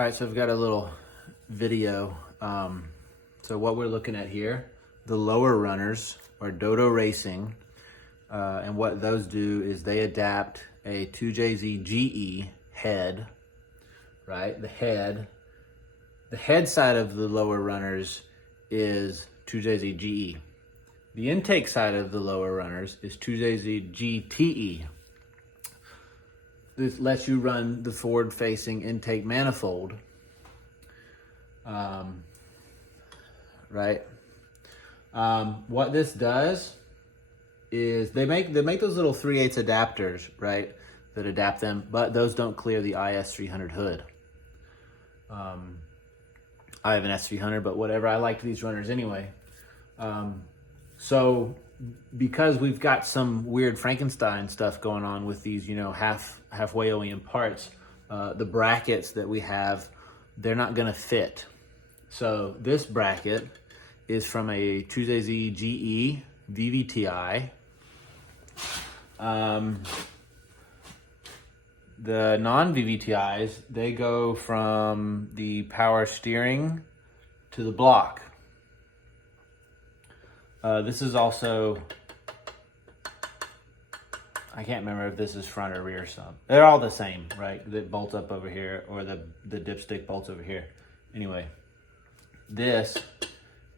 All right, so I've got a little video. So what we're looking at here, the lower runners are Dodo Racing. And what those do is they adapt a 2JZ GE head, right? The head side of the lower runners is 2JZ GE. The intake side of the lower runners is 2JZ GTE. This lets you run the forward-facing intake manifold, right? What this does is they make those little 3/8 adapters, right, that adapt them, but those don't clear the IS300 hood. I have an S300, but whatever. I liked these runners anyway. So because we've got some weird Frankenstein stuff going on with these, halfway OEM parts, the brackets that we have, they're not gonna fit. So this bracket is from a 2JZ GE VVTi. The non-VVTIs, they go from the power steering to the block. This is also, I can't remember if this is front or rear sub. They're all the same, right? That bolts up over here, or the dipstick bolts over here. Anyway, this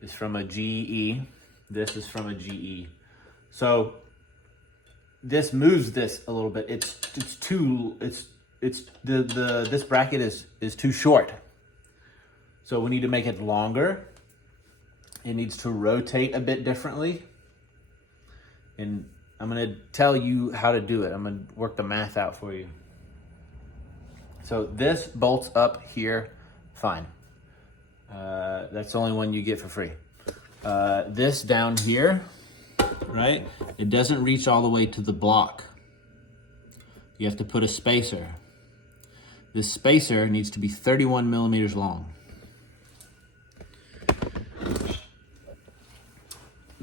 is from a GE. This is from a GE. So this moves this a little bit. This bracket is too short. So we need to make it longer. It needs to rotate a bit differently. And I'm gonna tell you how to do it. I'm gonna work the math out for you. So this bolts up here, fine. That's the only one you get for free. This down here, right? It doesn't reach all the way to the block. You have to put a spacer. This spacer needs to be 31 millimeters long.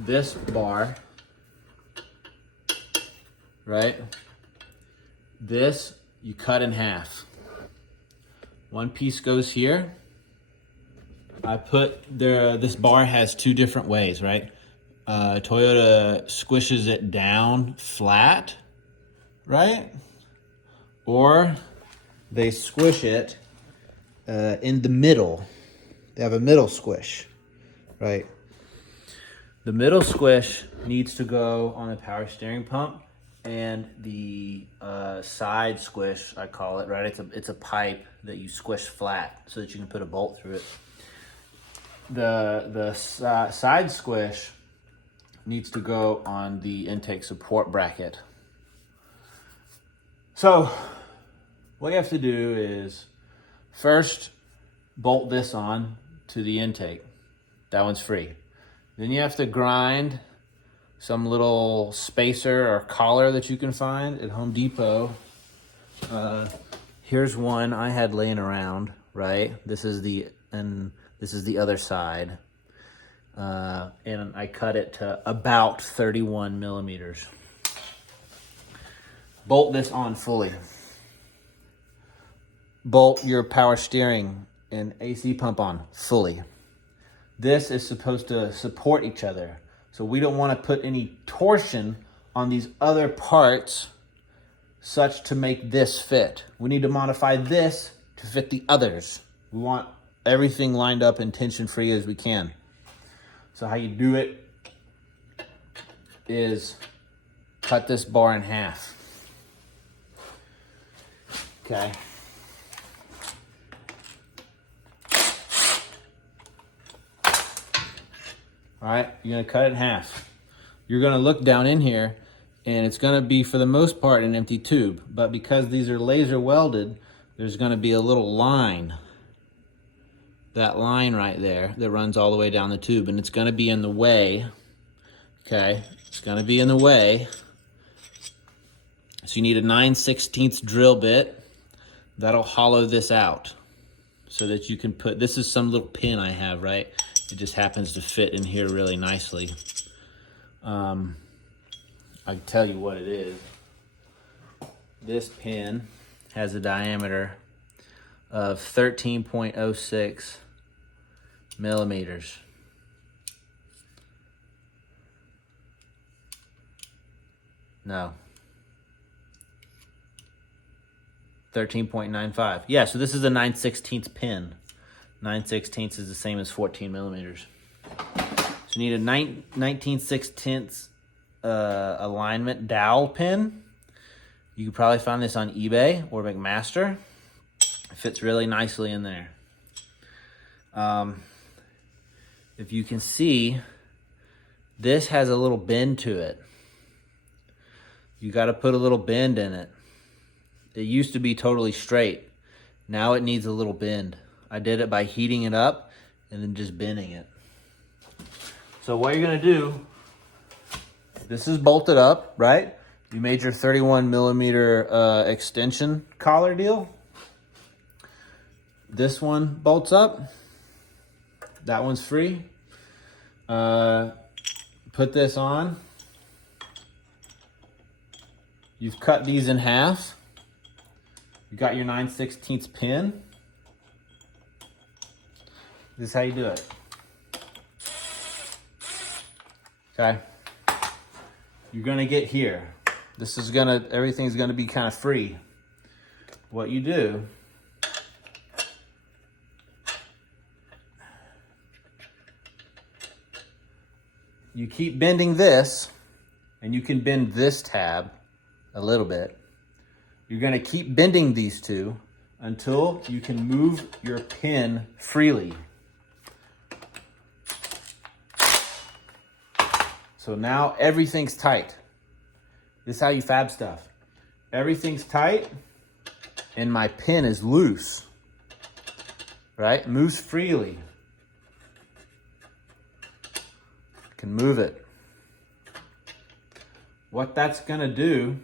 This bar, right? This you cut in half. One piece goes here. This bar has two different ways, right? Toyota squishes it down flat, right? Or they squish it in the middle. They have a middle squish, right? The middle squish needs to go on the power steering pump, and the side squish, I call it, right? It's a pipe that you squish flat so that you can put a bolt through it. The side squish needs to go on the intake support bracket. So what you have to do is first bolt this on to the intake. That one's free. Then you have to grind some little spacer or collar that you can find at Home Depot. Here's one I had laying around, right? This is the other side. And I cut it to about 31 millimeters. Bolt this on fully. Bolt your power steering and AC pump on fully. This is supposed to support each other. So we don't want to put any torsion on these other parts such to make this fit. We need to modify this to fit the others. We want everything lined up and tension free as we can. So how you do it is cut this bar in half. Okay. All right, you're gonna cut it in half. You're gonna look down in here, and it's gonna be, for the most part, an empty tube. But because these are laser welded, there's gonna be a little line. That line right there that runs all the way down the tube, and it's gonna be in the way, okay? It's gonna be in the way. So you need a 9/16 drill bit. That'll hollow this out so that you can put, this is some little pin I have, right? It just happens to fit in here really nicely. I can tell you what it is. This pin has a diameter of 13.06 millimeters. No. 13.95. Yeah, so this is a 9/16 pin. 9/16 is the same as 14 millimeters. So you need a 19/16 alignment dowel pin. You could probably find this on eBay or McMaster. It fits really nicely in there. If you can see, this has a little bend to it. You got to put a little bend in it. It used to be totally straight. Now it needs a little bend. I did it by heating it up and then just bending it. So what you're gonna do, this is bolted up, right? You made your 31 millimeter extension collar deal. This one bolts up. That one's free. Put this on. You've cut these in half. You got your 9/16 pin. This is how you do it. Okay. You're gonna get here. Everything's gonna be kind of free. What you do, you keep bending this, and you can bend this tab a little bit. You're gonna keep bending these two until you can move your pin freely. So now everything's tight. This is how you fab stuff. Everything's tight and my pin is loose, right? It moves freely. Can move it. What that's gonna do,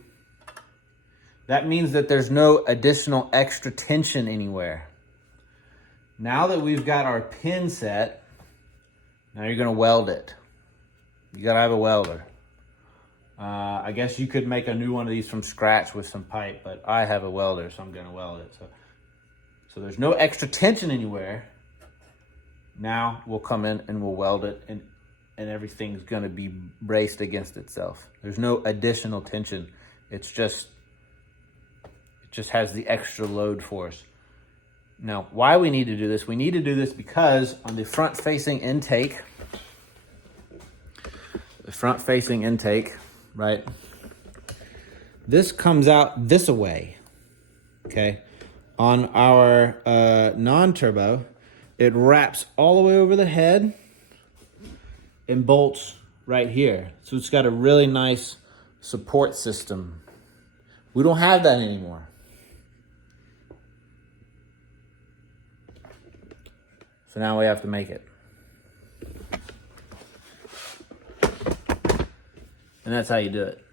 that means that there's no additional extra tension anywhere. Now that we've got our pin set, now you're gonna weld it. You gotta have a welder. I guess you could make a new one of these from scratch with some pipe, but I have a welder, so I'm gonna weld it. So there's no extra tension anywhere. Now we'll come in and we'll weld it, and everything's gonna be braced against itself. There's no additional tension. It just has the extra load force. Now, why we need to do this? We need to do this because on the front-facing intake, right? This comes out this way, okay? On our non-turbo, it wraps all the way over the head and bolts right here. So it's got a really nice support system. We don't have that anymore. So now we have to make it. And that's how you do it.